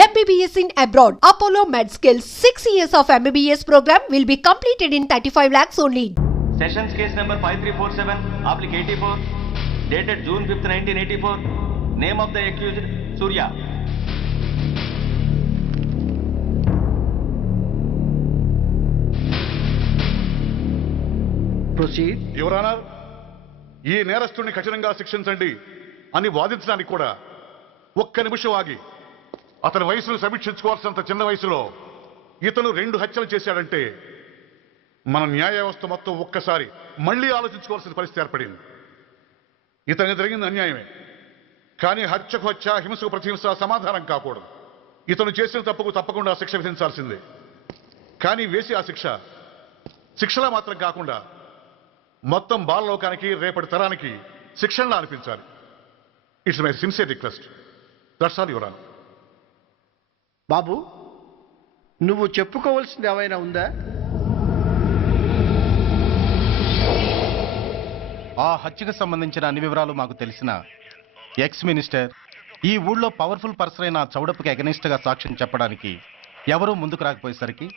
MBBS in abroad. Apollo MedSkill 6 years of MBBS program will be completed in 35 lakhs only. Sessions case number 5347, applic 84, dated June 5th, 1984. Name of the accused, Surya. Proceed. Your Honor, ఈ నేరస్తుడిని కఠినంగా శిక్షించండి అని వాదించడానికి కూడా ఒక్క నిమిషం ఆగి అతని వయసును సమీక్షించుకోవాల్సినంత చిన్న వయసులో ఇతను 2 హత్యలు చేశాడంటే మన న్యాయ వ్యవస్థ మొత్తం ఒక్కసారి మళ్ళీ ఆలోచించుకోవాల్సిన పరిస్థితి ఏర్పడింది. ఇతనికి జరిగింది అన్యాయమే, కానీ హత్యకు హత్య, హింసకు ప్రతిహింస సమాధానం కాకూడదు. ఇతను చేసిన తప్పుకు తప్పకుండా శిక్ష విధించాల్సిందే. కానీ వేసి ఆ శిక్షలా మాత్రం కాకుండా మొత్తం బాలలోకానికి, రేపటి తరానికి శిక్షణలా అనిపించాలి. It's my sincere request. That's all your honour. బాబు, నువ్వు చెప్పుకోవాల్సింది ఏమైనా ఉందా? ఆ హత్యకు సంబంధించిన అన్ని వివరాలు మాకు తెలిసిన ఎక్స్ మినిస్టర్ ఈ ఊళ్ళో పవర్ఫుల్ పర్సన్ అయిన చౌడప్పకి అగెనిస్ట్ గా సాక్ష్యం చెప్పడానికి ఎవరూ ముందుకు రాకపోయేసరికి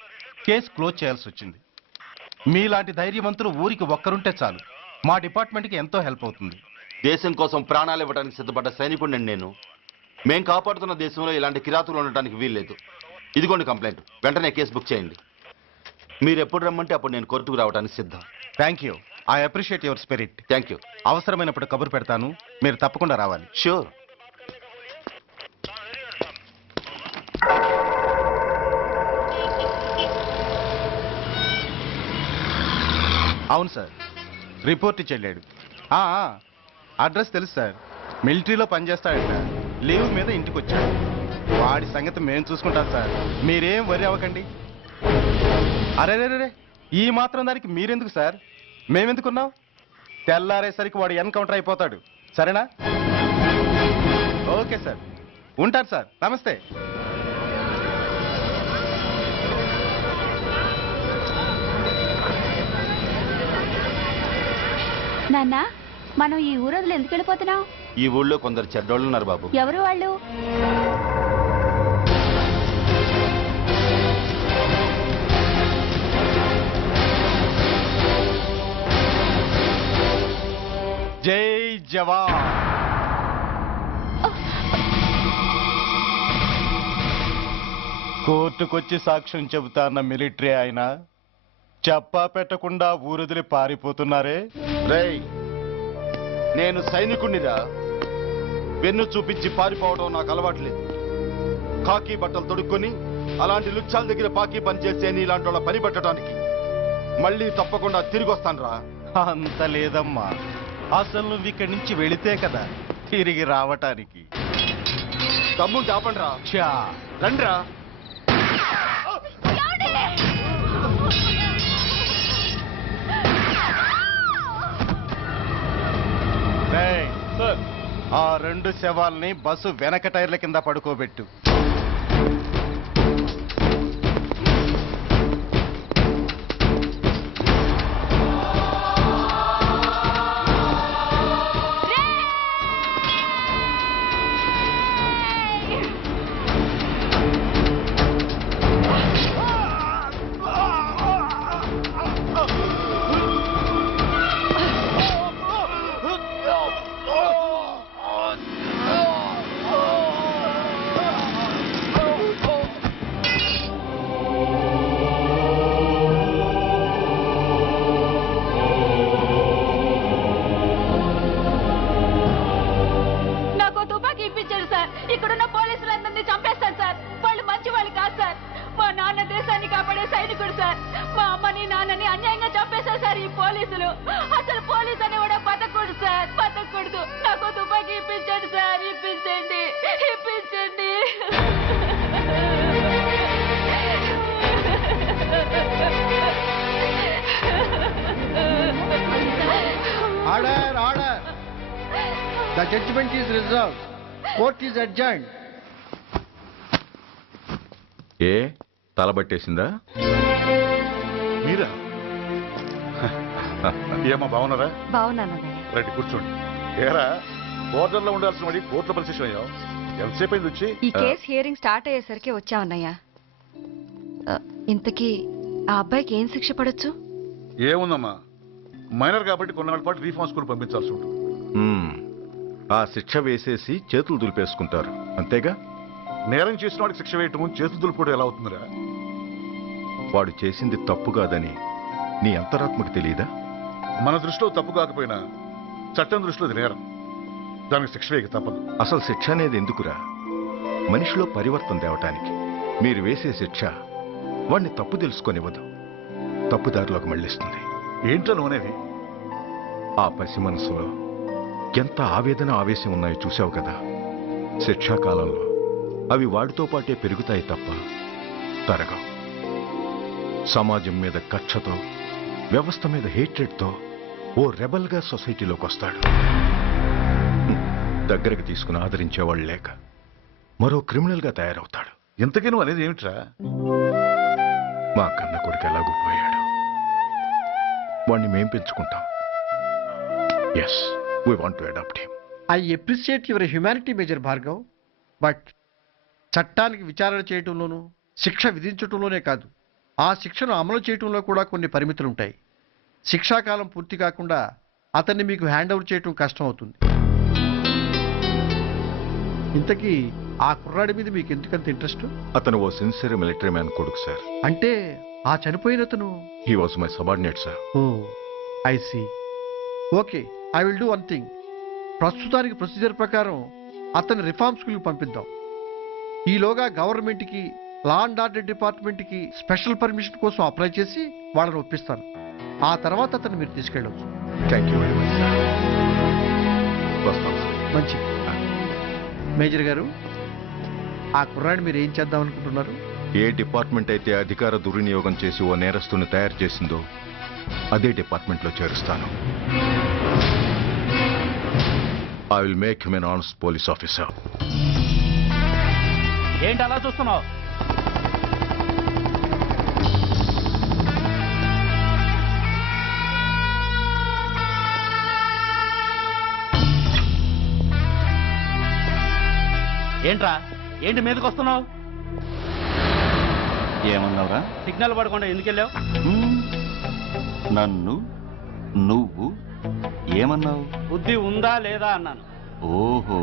కేసు క్లోజ్ చేయాల్సి వచ్చింది. మీలాంటి ధైర్యవంతులు ఊరికి ఒక్కరుంటే చాలు, మా డిపార్ట్మెంట్కి ఎంతో హెల్ప్ అవుతుంది. దేశం కోసం ప్రాణాలు ఇవ్వడానికి సిద్ధపడ్డ సైనికుడిని నేను. మేం కాపాడుతున్న దేశంలో ఇలాంటి కిరాతులు ఉండటానికి వీల్లేదు. ఇదిగోండి కంప్లైంట్, వెంటనే కేసు బుక్ చేయండి. మీరు ఎప్పుడు రమ్మంటే అప్పుడు నేను కోర్టుకు రావడానికి సిద్ధం. Thank you, I appreciate your spirit. Thank you. అవసరమైనప్పుడు కబురు పెడతాను, మీరు తప్పకుండా రావాలి. షూర్. అవును సార్, రిపోర్ట్ ఇచ్చి వెళ్ళాడు. అడ్రస్ తెలుసు సార్, మిలిటరీలో పనిచేస్తాడంట. లీవ్ మీద ఇంటికి వచ్చాడు. వాడి సంగతి మేము చూసుకుంటాం సార్, మీరేం వరి అవ్వకండి. అరే, ఈ మాత్రం దానికి మీరెందుకు సార్, మేమెందుకున్నాం? తెల్లారేసరికి వాడు ఎన్కౌంటర్ అయిపోతాడు, సరేనా? ఓకే సార్, ఉంటారు సార్, నమస్తే. నాన్న, మనం ఈ ఊరోజులు ఎందుకు వెళ్ళిపోతున్నాం? ఈ ఊళ్ళో కొందరు చెడ్డోళ్ళు ఉన్నారు బాబు. ఎవరు వాళ్ళు? జై జవాన్. కోర్టుకొచ్చి సాక్ష్యం చెబుతాన్న మిలిటరీ ఆయన చెప్పా పెట్టకుండా ఊరుదిలి పారిపోతున్నారే. రేయ్, నేను సైనికుణ్ణిరా. వెన్ను చూపించి పారిపోవడం నాకు అలవాట్లేదు. కాకి బట్టలు తొడుక్కొని అలాంటి లుచ్చాల దగ్గర పాకి పనిచేసే ఇలాంటి వాళ్ళ పని పెట్టడానికి మళ్ళీ తప్పకుండా తిరిగి వస్తాను రా. అంత లేదమ్మా, అసలు నువ్వు ఇక్కడి నుంచి వెళితే కదా తిరిగి రావటానికి. తమ్ముంటే ఆపండి రా. చా రండిరా. ఆ 2 శవాల్ని బస్సు వెనక టైర్ల కింద పడుకోబెట్టు. ఇక్కడున్న పోలీసులందరినీ చంపేస్తారు సార్. వాళ్ళు మంచి వాళ్ళు కాదు సార్. మా నాన్న దేశాన్ని కాపాడే సైనికుడు సార్. మా అమ్మని నాన్నని అన్యాయంగా చంపేశారు సార్ ఈ పోలీసులు. అసలు పోలీసు అని కూడా బతకూడదు సార్, బతకూడదు. నాకు తుపాకీ ఇప్పించండి సార్, ఇప్పించండి. Order, order. The judgment is reserved. Court is adjourned. ఏ తలబట్టేసిందా? మీరా? ఏమో బాగున్నారా? బాగున్నాను. రండి కూర్చోండి. ఏరా, బోర్డర్లో ఉండాల్సిన వాడి కోర్టులో పరిశీలన అయ్యావు. ఎంతసేపు అయింది వచ్చి? ఈ కేసు హియరింగ్ స్టార్ట్ అయ్యేసరికి వచ్చా అన్నయ్య. ఇంతకీ ఆ అబ్బాయికి ఏం శిక్ష పడొచ్చు? ఏముందమ్మా, మైనర్ కాబట్టి కొన్నాళ్ళ పాటు రీఫార్మ్ స్కూల్ పంపించాల్సి ఉంటుంది. ఆ శిక్ష వేసేసి చేతులు దులిపేసుకుంటారు అంతేగా? నేరం చేసిన వాడికి శిక్ష వేయటం చేతులు దులుపుకోవడం ఎలా అవుతుందిరా? వాడు చేసింది తప్పు కాదని నీ అంతరాత్మకు తెలియదా? మన దృష్టిలో తప్పు కాకపోయినా చట్టం దృష్టిలో అది నేరం. దానికి శిక్ష వేయక తప్పదు. అసలు శిక్ష అనేది ఎందుకురా? మనిషిలో పరివర్తన తేవటానికి. మీరు వేసే శిక్ష వాడిని తప్పు తెలుసుకొనివ్వదు, తప్పుదారిలోకి మళ్ళిస్తుంది. ఏంటో నువ్వనేది? ఆ పసి మనసులో ఎంత ఆవేదన ఆవేశం ఉన్నాయో చూసావు కదా. శిక్షాకాలంలో అవి వాడితో పాటే పెరుగుతాయి తప్ప తరగవు. సమాజం మీద కక్షతో, వ్యవస్థ మీద హేట్రెడ్తో ఓ రెబల్గా సొసైటీలోకి వస్తాడు. దగ్గరకు తీసుకుని ఆదరించేవాళ్ళు లేక మరో క్రిమినల్గా తయారవుతాడు. ఇంతకీ నువ్వు అనేది ఏమిట్రా? మా కన్న కొడుకు ఎలాగూ పోయాడు, వాణ్ణి మేం పెంచుకుంటాం. Yes, we want to adopt him. I appreciate your humanity major Bhargav, but చట్టానికి విచారణ చేయటంలోనూ శిక్ష విధించటంలోనే కాదు, ఆ శిక్షను అమలు చేయటంలో కూడా కొన్ని పరిమితులు ఉంటాయి. శిక్షాకాలం పూర్తి కాకుండా అతన్ని మీకు హ్యాండ్ ఓవర్ చేయటం కష్టం అవుతుంది. ఇంతకీ ఆ కుర్రాడి మీద మీకు ఎందుకంత ఇంట్రెస్ట్? అతను ఓ సిన్సియర్ మిలిటరీ మ్యాన్ కొడుకు సార్. అంటే ఆ చనిపోయిన అతను? He was my subordinate sir. Oh I see. Okay, I will do one thing. ప్రస్తుతానికి ప్రొసీజర్ ప్రకారం అతన్ని రిఫార్మ్ స్కూల్కి పంపిద్దాం. ఈలోగా గవర్నమెంట్కి, లా అండ్ ఆర్డర్ డిపార్ట్మెంట్కి స్పెషల్ పర్మిషన్ కోసం అప్లై చేసి వాళ్ళని ఒప్పిస్తాను. ఆ తర్వాత అతన్ని మీరు తీసుకెళ్ళవచ్చు. Thank you very much sir. వస్తాం సార్. మంచి మేజర్ గారు, ఆ కుర్రాడిని మీరు ఏం చేద్దాం అనుకుంటున్నారు? ఏ డిపార్ట్మెంట్ అయితే అధికార దుర్వినియోగం చేసి ఓ నేరస్తుని తయారు చేసిందో అదే డిపార్ట్మెంట్లో చేరుస్తాను. I will make him an honest police officer. ఏంటి అలా చూస్తున్నావు? ఏంట్రా, ఏంటి మీదకి వస్తున్నావు? ఏమన్నావురా? సిగ్నల్ పడకుండా ఎందుకు వెళ్ళావు? నన్ను నువ్వు ఏమన్నావు? బుద్ధి ఉందా లేదా అన్నాను. ఓహో,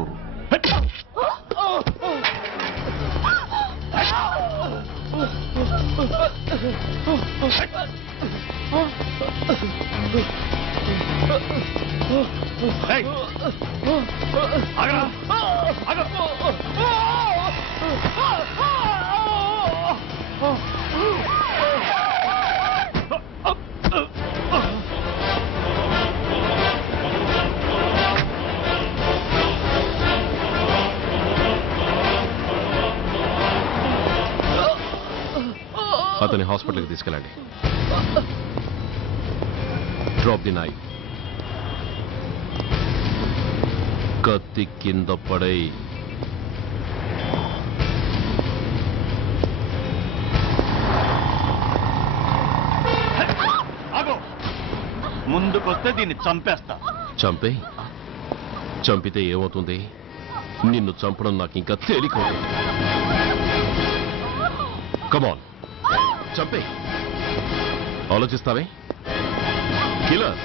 అతని హాస్పిటల్కి తీసుకెళ్ళండి. Drop the knife. కత్తి కింద పడై. ముందుకొస్తే దీన్ని చంపేస్తా. చంపితే ఏమవుతుంది? నిన్ను చంపడం నాకు ఇంకా తేలికవుతుంది. కమాన్, చంపే. ఆలోచిస్తావే కిల్లర్?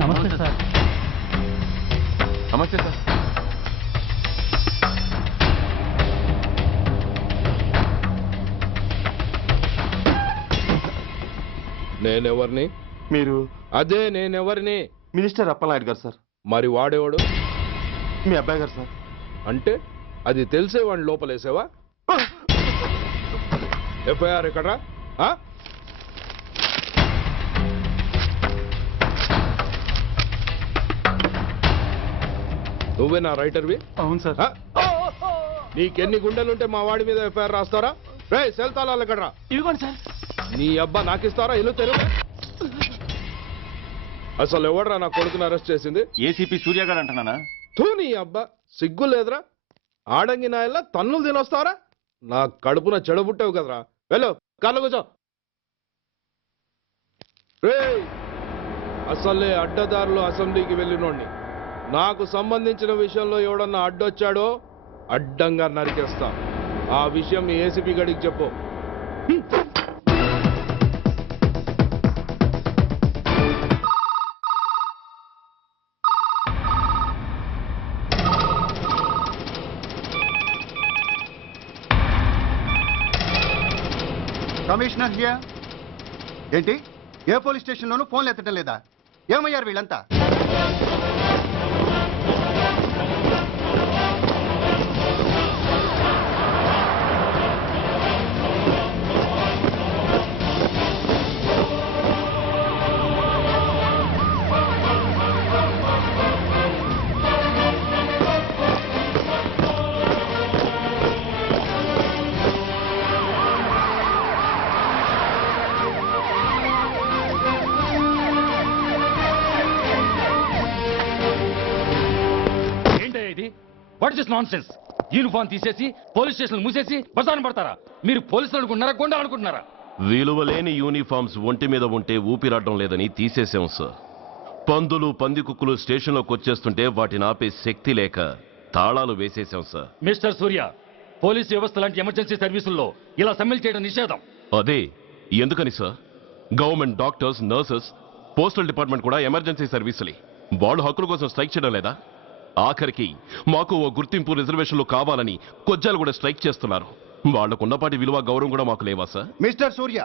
నమస్తే సార్. నమస్తే సార్. నేనెవరిని? మీరు అదే నేనెవరిని? మినిస్టర్ అప్పలనాయుడు గారు సార్. మరి వాడేవాడు? మీ అబ్బాయి గారు సార్. అంటే అది తెలిసే వాడిని లోపలేసావా? ఎఫ్ఐఆర్ ఎక్కడ్రా? నువ్వే నా రైటర్వి? అవును సార్. నీకెన్ని గుండెలుంటే మా వాడి మీద ఎఫ్ఐఆర్ రాస్తారా? రే సెల్ తాళాలు ఎక్కడ్రా? ఇదిగోండి సార్. నీ అబ్బా నాకిస్తారా? ఇల్లు తెరువు. అసలు ఎవడ్రా నా కొడుకుని అరెస్ట్ చేసింది? ఏసీపీ సూర్య గారు అంటున్నానా? తూ నీ అబ్బా సిగ్గు లేదురా? ఆడంగి నాయల్లా తన్నులు తినొస్తారా? నా కడుపున చెడబుట్టావు కదరా. వెళ్ళు కార్లో కూర్చో. రే అసలే అడ్డదారులు అసెంబ్లీకి వెళ్ళినోడిని. నాకు సంబంధించిన విషయంలో ఎవడన్నా అడ్డొచ్చాడో అడ్డంగా నరికేస్తా. ఆ విషయం మీ ఏసీపీ గడికి చెప్పు. Commissioner here. ఏంటి ఏ పోలీస్ స్టేషన్లోనూ ఫోన్లు ఎత్తడం లేదా? ఏమయ్యారు వీళ్ళంతా? What is nonsense? యూనిఫామ్ తీసేసి పోలీస్ స్టేషన్ మూసేసి బజారు పడతారా? మీరు పోలీసులు అనుకుంటున్నారా, గుండా అనుకుంటున్నారా? విలువలేని యూనిఫామ్స్ ఒంటి మీద ఉంటే ఊపిరాడడం లేదని తీసేసాం సార్. పందులు పందికుక్కులు స్టేషన్లోకి వచ్చేస్తుంటే వాటిని ఆపే శక్తి లేక తాళాలు వేసేసాం సార్. మిస్టర్ సూర్య, పోలీసు వ్యవస్థ లాంటి ఎమర్జెన్సీ సర్వీసుల్లో ఇలా సమ్మెలు చేయడం నిషేధం. అదే ఎందుకని sir? Government doctors, nurses, postal department కూడా ఎమర్జెన్సీ సర్వీసులే. వాళ్ళు హక్కుల కోసం స్ట్రైక్ చేయడం లేదా? ఆఖరికి మాకు ఓ గుర్తింపు రిజర్వేషన్లు కావాలని కొజ్జాలు కూడా స్ట్రైక్ చేస్తున్నారు. వాళ్లకున్నపాటి విలువ గౌరవం కూడా మాకు లేవా sir? Mister Surya,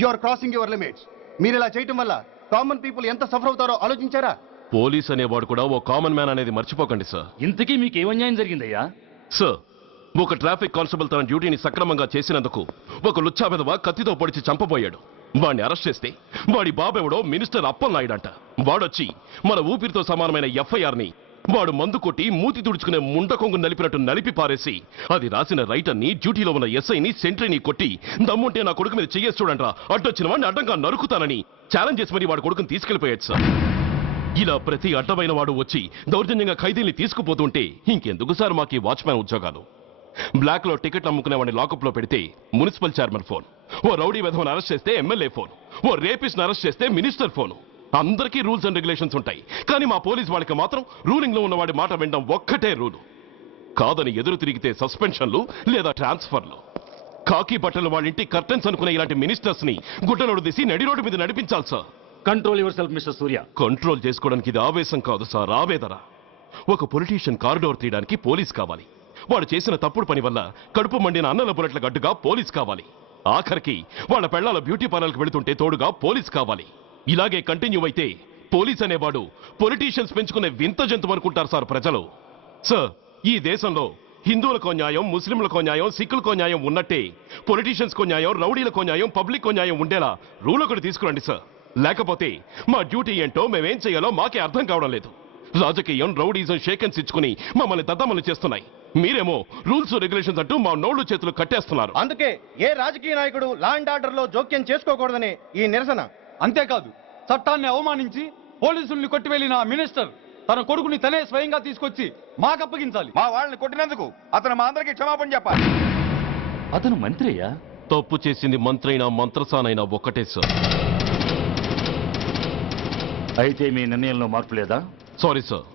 you are crossing your limits. మీరు ఇలా చేయటం వల్ల కామన్ పీపుల్ ఎంత సఫర్ అవుతారో ఆలోచించారా? పోలీస్ అనేవాడు కూడా ఓ కామన్ మ్యాన్ అనేది మర్చిపోకండి సార్. ఇంతకీ మీకు ఏమన్యాయం జరిగిందయ్యా? సార్, ఒక ట్రాఫిక్ కానిస్టేబుల్ తన డ్యూటీని సక్రమంగా చేసినందుకు ఒక లుచ్చా విధవ కత్తితో పొడిచి చంపబోయాడు. వాడిని అరెస్ట్ చేస్తే వాడి బాబెవడో మినిస్టర్ అప్పలనాయుడు అంట. వాడొచ్చి మన ఊపిరితో సమానమైన ఎఫ్ఐఆర్ ని వాడు మందు కొట్టి మూతి తుడుచుకునే ముండకొంగు నలిపినట్టు నలిపి పారేసి అది రాసిన రైటర్ని డ్యూటీలో ఉన్న ఎస్ఐని సెంట్రీని కొట్టి దమ్ముంటే నా కొడుకు మీద చెయ్యేసి చూడంట్రా అడ్డొచ్చిన వాడిని అడ్డంగా నరుకుతానని ఛాలెంజ్ చేసి మరి వాడు కొడుకుని తీసుకెళ్లిపోయాడు సార్. ఇలా ప్రతి అడ్డమైన వాడు వచ్చి దౌర్జన్యంగా ఖైదీల్ని తీసుకుపోతుంటే ఇంకెందుకు సార్ మాకు ఈ వాచ్మ్యాన్ ఉద్యోగాలు? బ్లాక్ లో టికెట్ అమ్ముకునే వాడిని లాకప్ లో పెడితే మున్సిపల్ చైర్మన్ ఫోన్, ఓ రౌడీ విధవను అరెస్ట్ చేస్తే ఎమ్మెల్యే ఫోన్, ఓ రేపిస్ట్ అరెస్ట్ చేస్తే మినిస్టర్ ఫోన్. అందరికీ రూల్స్ అండ్ రెగ్యులేషన్స్ ఉంటాయి, కానీ మా పోలీస్ వాళ్ళకి మాత్రం రూలింగ్ లో ఉన్నవాడి మాట వినడం ఒక్కటే రూలు. కాదని ఎదురు తిరిగితే సస్పెన్షన్లు లేదా ట్రాన్స్ఫర్లు. కాకి బట్టలు వాళ్ళ ఇంటి కర్టెన్స్ అనుకునే ఇలాంటి మినిస్టర్స్ ని గుడ్డలోడు తీసి నడి రోడ్డు మీద నడిపించాలి sir. Control your self mister Surya. Control చేసుకోవడానికి ఇది ఆవేశం కాదు సార్, ఆవేదన. ఒక పొలిటీషియన్ కారిడోర్ తీయడానికి పోలీస్ కావాలి. వాడు చేసిన తప్పుడు పని వల్ల కడుపు మండిన అన్నల బుల్లెట్ల గడ్డుగా పోలీస్ కావాలి. ఆఖరికి వాళ్ళ పెళ్లాల బ్యూటీ పార్లర్కి వెళుతుంటే తోడుగా పోలీస్ కావాలి. ఇలాగే కంటిన్యూ అయితే పోలీస్ అనేవాడు పొలిటీషియన్స్ పెంచుకునే వింత జంతువు అనుకుంటారు సార్ ప్రజలు. సార్, ఈ దేశంలో హిందువులకో న్యాయం, ముస్లింలకో న్యాయం, సిక్కులకో న్యాయం ఉన్నట్టే పొలిటీషియన్స్కో న్యాయం, రౌడీలకో న్యాయం, పబ్లిక్కో న్యాయం ఉండేలా రూల్ ఒకటి తీసుకురండి సార్. లేకపోతే మా డ్యూటీ ఏంటో మేమేం చేయాలో మాకే అర్థం కావడం లేదు. రాజకీయం, రౌడీజం షేకెన్స్ ఇచ్చుకుని మమ్మల్ని దద్దమలు చేస్తున్నాయి. మీరేమో రూల్స్ రెగ్యులేషన్స్ అంటూ మా నోళ్లు చేతులు కట్టేస్తున్నారు. అందుకే ఏ రాజకీయ నాయకుడు లా అండ్ ఆర్డర్ లో జోక్యం చేసుకోకూడదని ఈ నిరసన. అంతేకాదు, చట్టాన్ని అవమానించి పోలీసుల్ని కొట్టివెళ్లిన మినిస్టర్ తన కొడుకుని తనే స్వయంగా తీసుకొచ్చి మాకు అప్పగించాలి. మా వాళ్ళని కొట్టినందుకు అతను మా అందరికీ క్షమాపణ చెప్పాలి. అతను మంత్రియా? తప్పు చేసింది మంత్రైనా మంత్రసానైనా ఒక్కటే సార్. అయితే మీ నిర్ణయంలో మార్పు లేదా? Sorry sir,